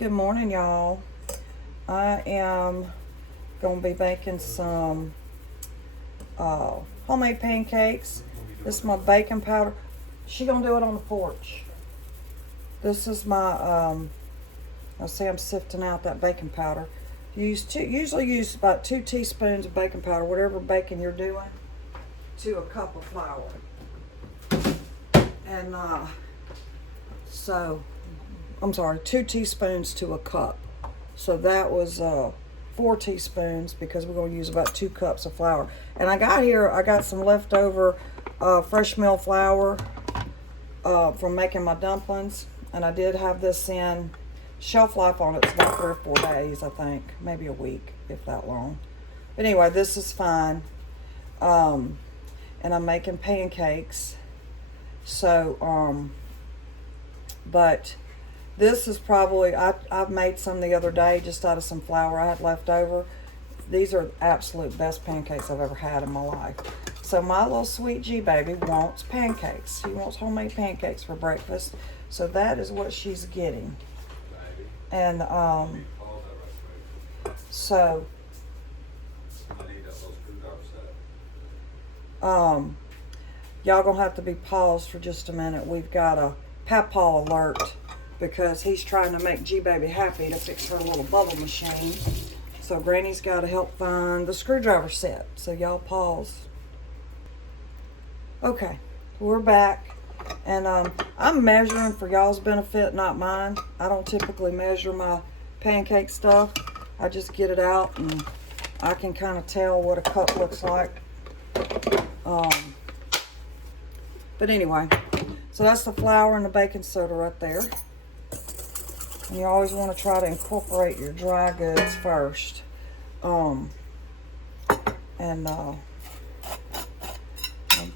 Good morning, y'all. I am going to be making some homemade pancakes. This is my baking powder. She going to do it on the porch. This is my, I'll see I'm sifting out that baking powder. Usually use about 2 teaspoons of baking powder, whatever baking you're doing, to a cup of flour. And I'm sorry, 2 teaspoons to a cup. So that was 4 teaspoons because we're going to use about 2 cups of flour. And I got some leftover fresh mill flour from making my dumplings. And I did have this in. Shelf life on it's about 3 or 4 days, I think. Maybe a week, if that long. But anyway, this is fine. And I'm making pancakes. So, but this is probably, I've made some the other day just out of some flour I had left over. These are the absolute best pancakes I've ever had in my life. So my little sweet G baby wants pancakes. She wants homemade pancakes for breakfast. So that is what she's getting. And so y'all gonna have to be paused for just a minute. We've got a papaw alert because he's trying to make G-Baby happy to fix her little bubble machine. So Granny's got to help find the screwdriver set. So y'all pause. Okay, we're back. And I'm measuring for y'all's benefit, not mine. I don't typically measure my pancake stuff. I just get it out and I can kind of tell what a cup looks like. But anyway, so that's the flour and the baking soda right there. And you always want to try to incorporate your dry goods first. I'm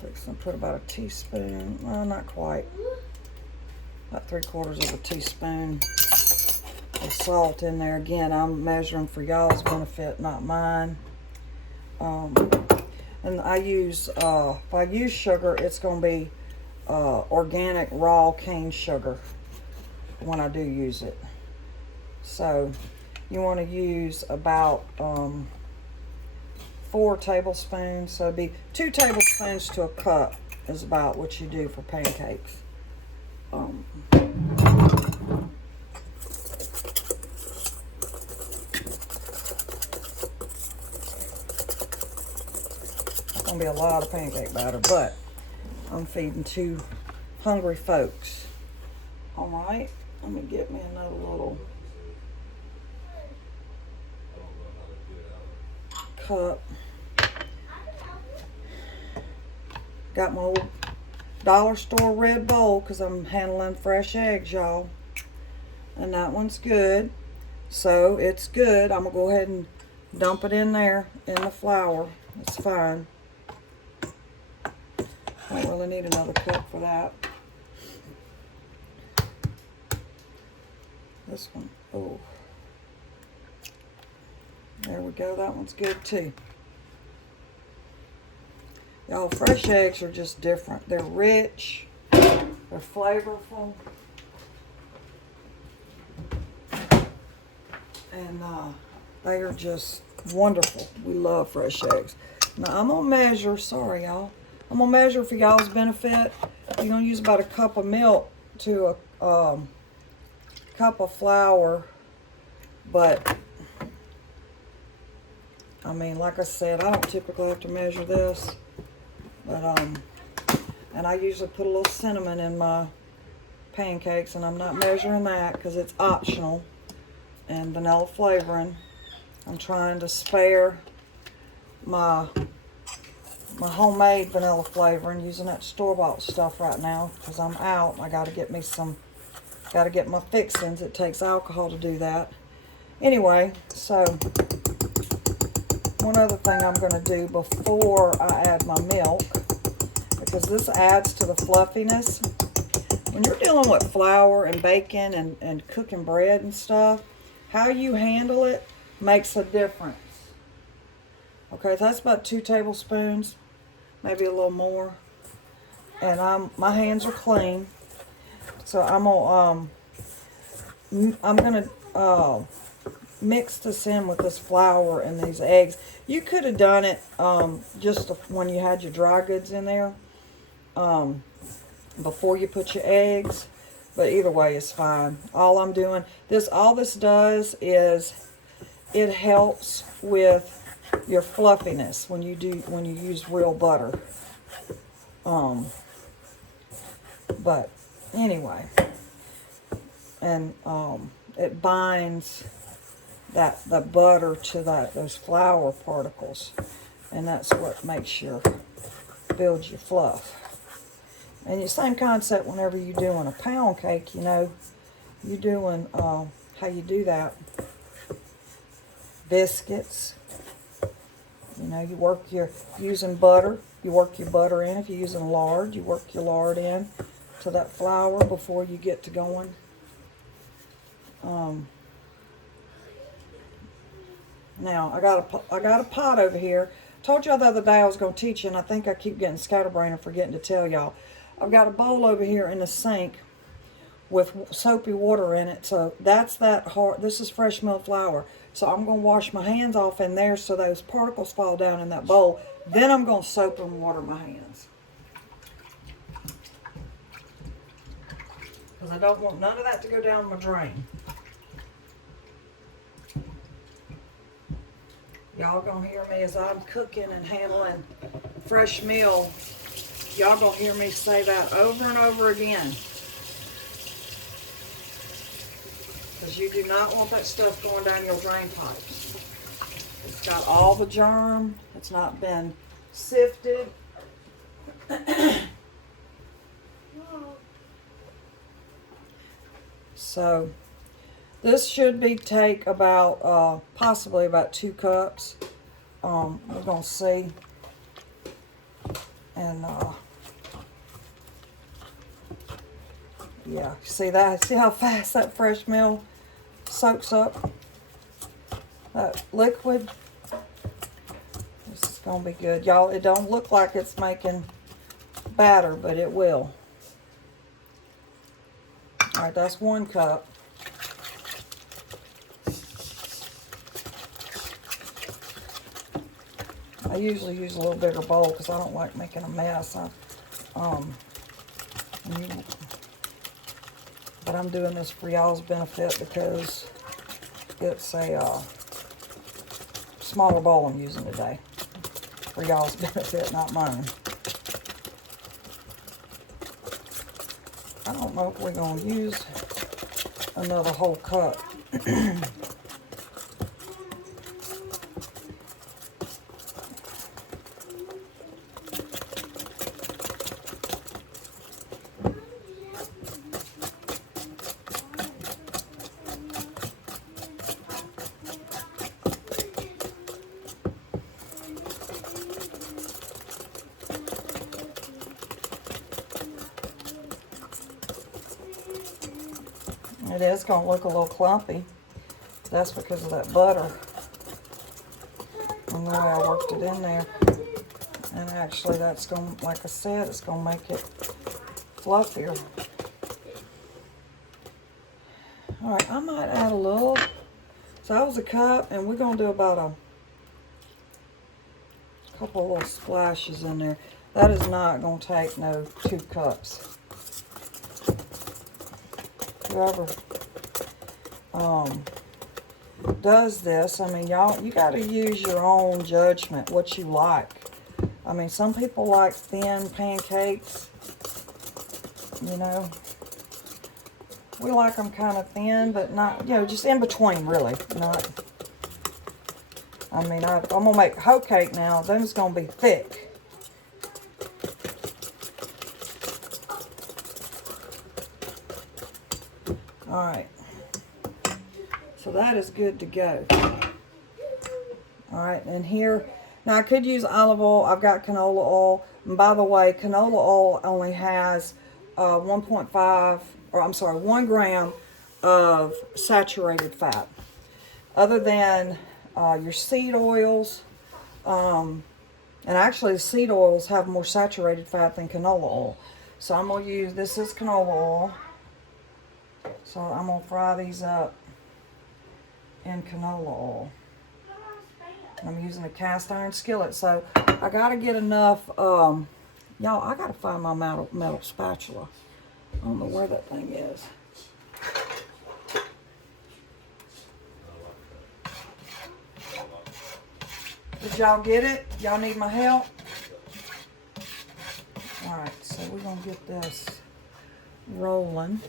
fixing to put about a teaspoon, well, not quite, about 3/4 of a teaspoon of salt in there. Again, I'm measuring for y'all's benefit, not mine. And I use, if I use sugar, it's going to be organic raw cane sugar when I do use it. So you want to use about 4 tablespoons. So it'd be 2 tablespoons to a cup is about what you do for pancakes. It's gonna be a lot of pancake batter, but I'm feeding 2 hungry folks. All right, let me get me another little cup. Got my old dollar store red bowl because I'm handling fresh eggs, y'all. And that one's good. So it's good. I'm going to go ahead and dump it in there in the flour. It's fine. Don't really need another cup for that. This one, oh. There we go. That one's good too. Y'all, fresh eggs are just different. They're rich. They're flavorful. And they are just wonderful. We love fresh eggs. Now, I'm going to measure. Sorry, y'all. I'm going to measure for y'all's benefit. You're going to use about a cup of milk to a cup of flour. But I mean, like I said, I don't typically have to measure this, but and I usually put a little cinnamon in my pancakes, and I'm not measuring that because it's optional, and vanilla flavoring. I'm trying to spare my homemade vanilla flavoring, using that store-bought stuff right now because I'm out. I got to get my fixings. It takes alcohol to do that. Anyway, so one other thing I'm going to do before I add my milk, because this adds to the fluffiness. When you're dealing with flour and bacon and cooking bread and stuff, how you handle it makes a difference. Okay, so that's about 2 tablespoons, maybe a little more. And my hands are clean, so I'm gonna mix this in with this flour and these eggs. You could have done it just when you had your dry goods in there before you put your eggs, but either way is fine. All I'm doing all this does is it helps with your fluffiness when you use real butter. But anyway, and it binds the butter to those flour particles, and that's what builds your fluff. And the same concept whenever you're doing a pound cake, you're doing how you do that. Biscuits, you work using butter. You work your butter in. If you're using lard, you work your lard in to that flour before you get to going. Now I got a pot over here. Told y'all the other day I was going to teach you, and I think I keep getting scatterbrained and forgetting to tell y'all. I've got a bowl over here in the sink with soapy water in it. So that's that hard. This is fresh milled flour. So I'm going to wash my hands off in there so those particles fall down in that bowl. Then I'm going to soap and water my hands. Because I don't want none of that to go down my drain. Y'all gonna hear me as I'm cooking and handling fresh meal. Y'all gonna hear me say that over and over again. Because you do not want that stuff going down your drain pipes. It's got all the germ. It's not been sifted. So this should take about possibly about 2 cups. We're gonna see, and yeah, see that? See how fast that fresh meal soaks up that liquid? This is gonna be good, y'all. It don't look like it's making batter, but it will. All right, that's 1 cup. I usually use a little bigger bowl because I don't like making a mess. But I'm doing this for y'all's benefit because it's a smaller bowl I'm using today. For y'all's benefit, not mine. I don't know if we're going to use another whole cup. It is going to look a little clumpy. That's because of that butter and the way I worked it in there. And actually that's going to, like I said, it's going to make it fluffier. Alright, I might add a little. So that was a cup, and we're going to do about a couple of little splashes in there. That is not going to take no 2 cups. Whoever does this, I mean, y'all, you got to use your own judgment, what you like. I mean, some people like thin pancakes, We like them kind of thin, but not, just in between, really. Not, I mean, I'm going to make hoe cake now. Them's going to be thick. Alright, so that is good to go. Alright, and here, now I could use olive oil. I've got canola oil. And by the way, canola oil only has 1 gram of saturated fat. Other than your seed oils, and actually seed oils have more saturated fat than canola oil. So I'm going to use, this is canola oil. So I'm going to fry these up in canola oil. I'm using a cast iron skillet, so I gotta get enough, y'all, I gotta find my metal spatula. I don't know where that thing is. Did y'all get it? Y'all need my help? Alright, so we're gonna get this rolling.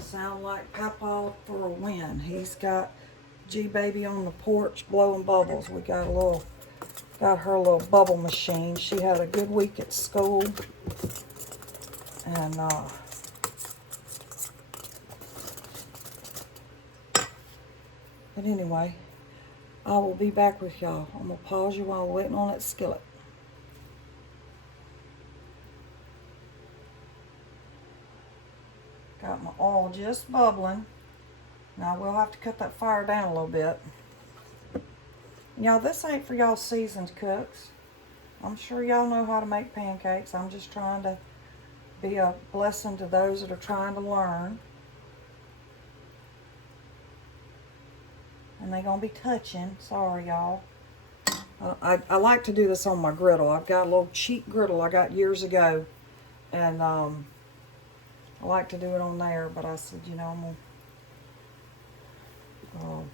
Sound like Papa for a win. He's got G-Baby on the porch blowing bubbles. We got her a little bubble machine. She had a good week at school. And but anyway, I will be back with y'all. I'm gonna pause you while we're waiting on that skillet. Got my oil just bubbling. Now we'll have to cut that fire down a little bit. Y'all, this ain't for y'all seasoned cooks. I'm sure y'all know how to make pancakes. I'm just trying to be a blessing to those that are trying to learn. And they're gonna be touching. Sorry, y'all. I like to do this on my griddle. I've got a little cheap griddle I got years ago. And I like to do it on there, but I said, you know, I'm gonna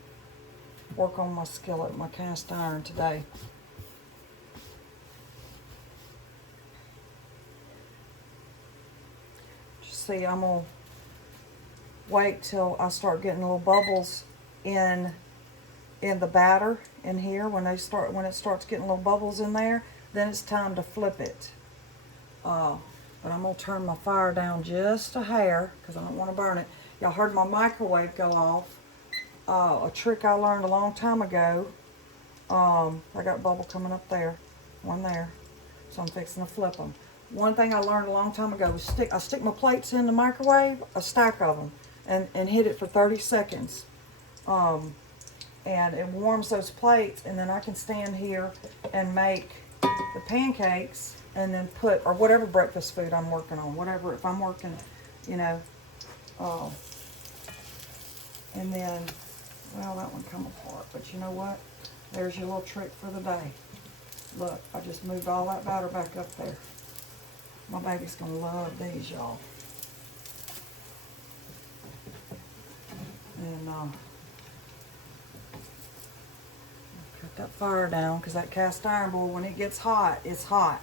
work on my skillet, my cast iron today. Just see, I'm gonna wait till I start getting little bubbles in the batter in here. When it starts getting little bubbles in there, then it's time to flip it. But I'm going to turn my fire down just a hair because I don't want to burn it. Y'all heard my microwave go off. A trick I learned a long time ago. I got a bubble coming up there. One there. So I'm fixing to flip them. One thing I learned a long time ago was I stick my plates in the microwave, a stack of them, and hit it for 30 seconds. And it warms those plates, and then I can stand here and make the pancakes and then put, or whatever breakfast food I'm working on, whatever, if I'm working, you know, and then, well, that one come apart, but you know what? There's your little trick for the day. Look, I just moved all that batter back up there. My baby's gonna love these, y'all. And, cut that fire down, because that cast iron board, when it gets hot, it's hot.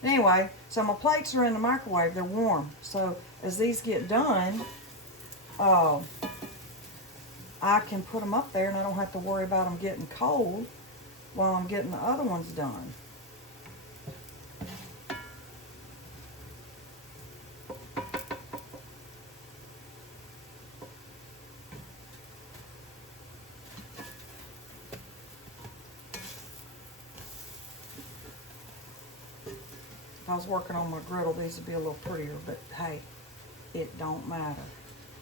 Anyway, so my plates are in the microwave, they're warm. So as these get done, I can put them up there and I don't have to worry about them getting cold while I'm getting the other ones done. If I was working on my griddle, these would be a little prettier, but hey, it don't matter.